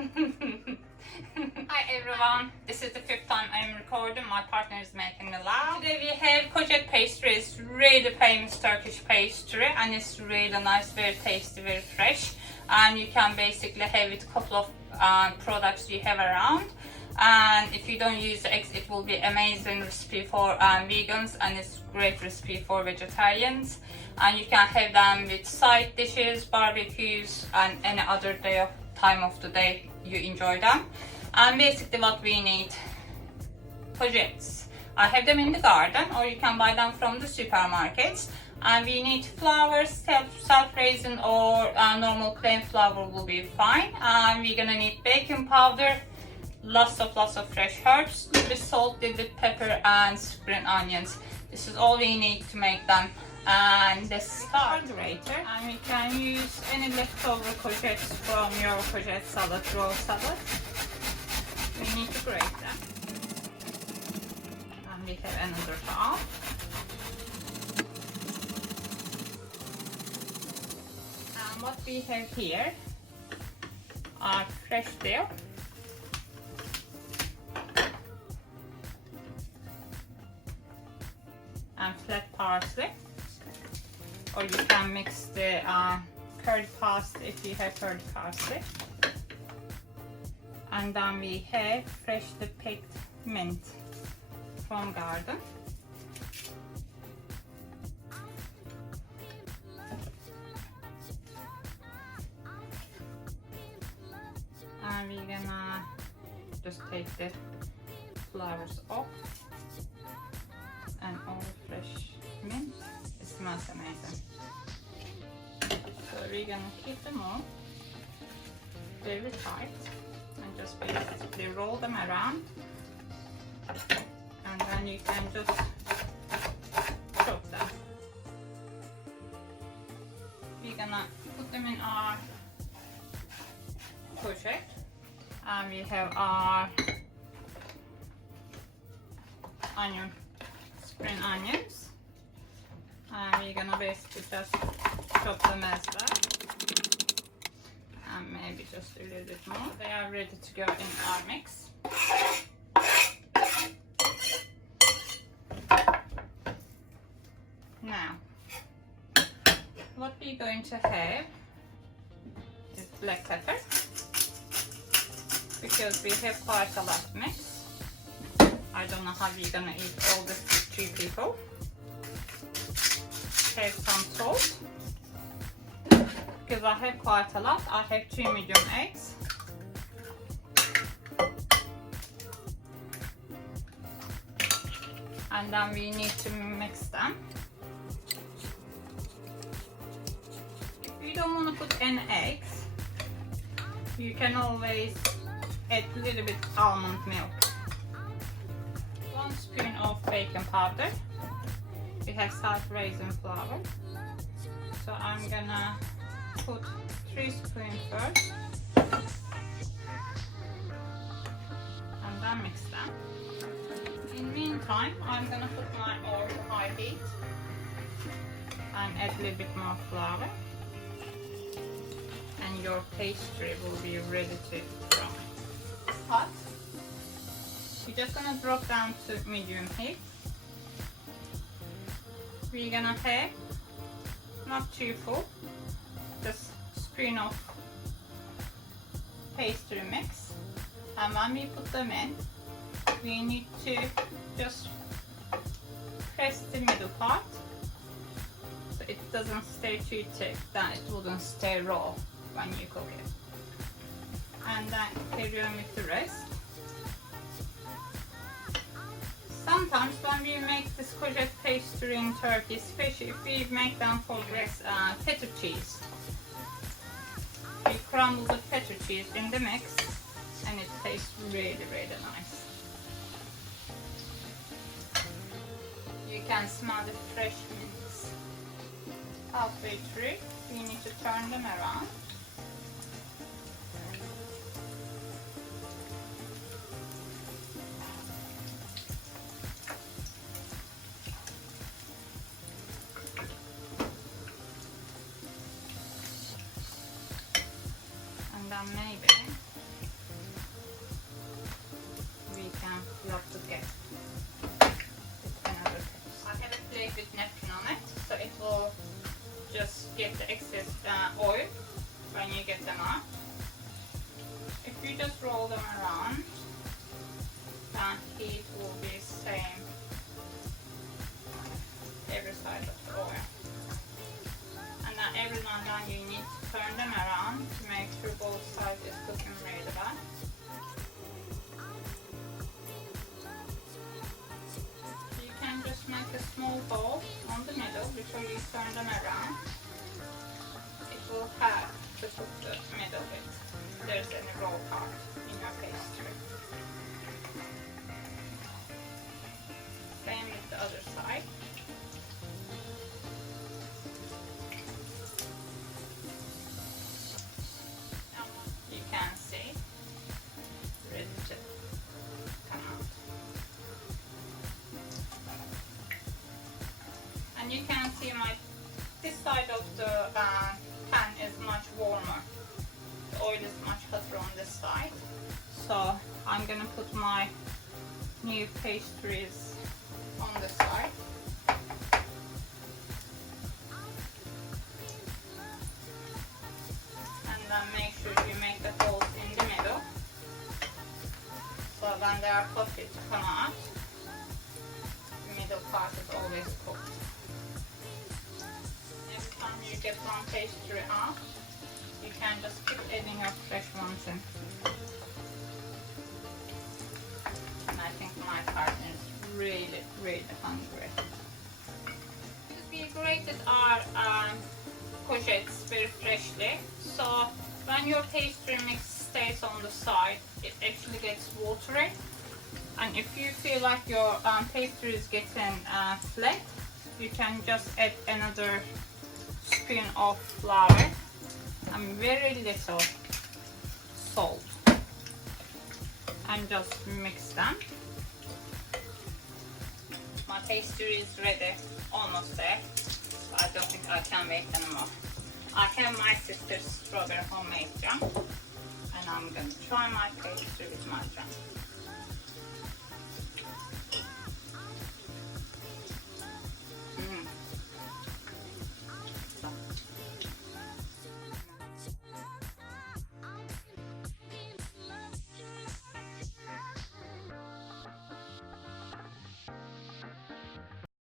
Hi everyone, this is the fifth time I'm recording. My partner is making me laugh. Today we have Courgette pastry. It's really famous Turkish pastry and it's really nice, very tasty, very fresh. And you can basically have it a couple of products you have around. And if you don't use eggs, it will be amazing recipe for vegans, and it's great recipe for vegetarians. And you can have them with side dishes, barbecues, and any other time of the day you enjoy them. And basically what we need: courgettes. I have them in the garden, or you can buy them from the supermarkets. And we need flour, self-raising or normal plain flour will be fine. And we're gonna need baking powder, lots of fresh herbs, a little bit salt, a little bit pepper, and spring onions. This is all we need to make them. And the start grater, and we can use any leftover courgettes from your courgette salad, raw salad. We need to grate them. And we have another bowl. And what we have here are fresh dill, and flat parsley, or you can mix the curd parsley if you have curd parsley. And then we have freshly picked mint from garden. And we're gonna just take the flowers off. And all fresh mint. It smells amazing. So we're gonna keep them all very tight and just basically roll them around, and then you can just chop them. We're gonna put them in our courgette, and we have our spring onions, and we're gonna basically just chop them as well, and maybe just a little bit more. They are ready to go in our mix. Now, what we're going to have is black pepper, because we have quite a lot mix. I don't know how we're gonna eat all the 3 people. Have some salt, because I have quite a lot. I have 2 medium eggs. And then we need to mix them. If you don't want to put any eggs, you can always add a little bit almond milk. 1 spoon of baking powder. We have self-raising flour. So I'm gonna put 3 spoons first, and then mix them. In the meantime, I'm gonna put my oil to high heat and add a little bit more flour, and your pastry will be ready to fry. It's hot. You're just gonna drop down to medium heat. We're gonna have not too full, just spoon of pastry mix, and when we put them in, we need to just press the middle part so it doesn't stay too thick, then it wouldn't stay raw when you cook it. And then carry on with the rest. Sometimes when we make this courgette pastry in Turkey, especially if we make them for feta cheese, we crumble the feta cheese in the mix, and it tastes really nice. You can smell the fresh mints. Halfway through, we need to turn them around. And then maybe hard to get another paste. I have a plate with napkin on it, so it will just get the excess oil when you get them out. If you just roll them around, then heat will be same every side of the oil. And then every now and then you need to turn them around to make sure both sides is cooking really well. You can just make a small hole on the middle before you turn them around. It will help to cook the middle bit if there's any raw part in your pastry. Same with the other side. You can see ready to come out. And you can see this side of the pan is much warmer. The oil is much hotter on this side. So I'm gonna put my new pastries on the side. And then make sure you make the holes in the middle. So when they are cooked to come out, the middle part is always cooked. Next time you get one pastry out, you can just keep adding your fresh ones in. And I think my partner is really, really hungry. We grated our courgettes very freshly, so when your pastry mix stays on the side, it actually gets watery. And if you feel like your pastry is getting flat, you can just add another spoon of flour and very little salt and just mix them. My pastry is ready, almost there. I don't think I can wait anymore. I have my sister's strawberry homemade jam, and I'm going to try my pastry with my jam.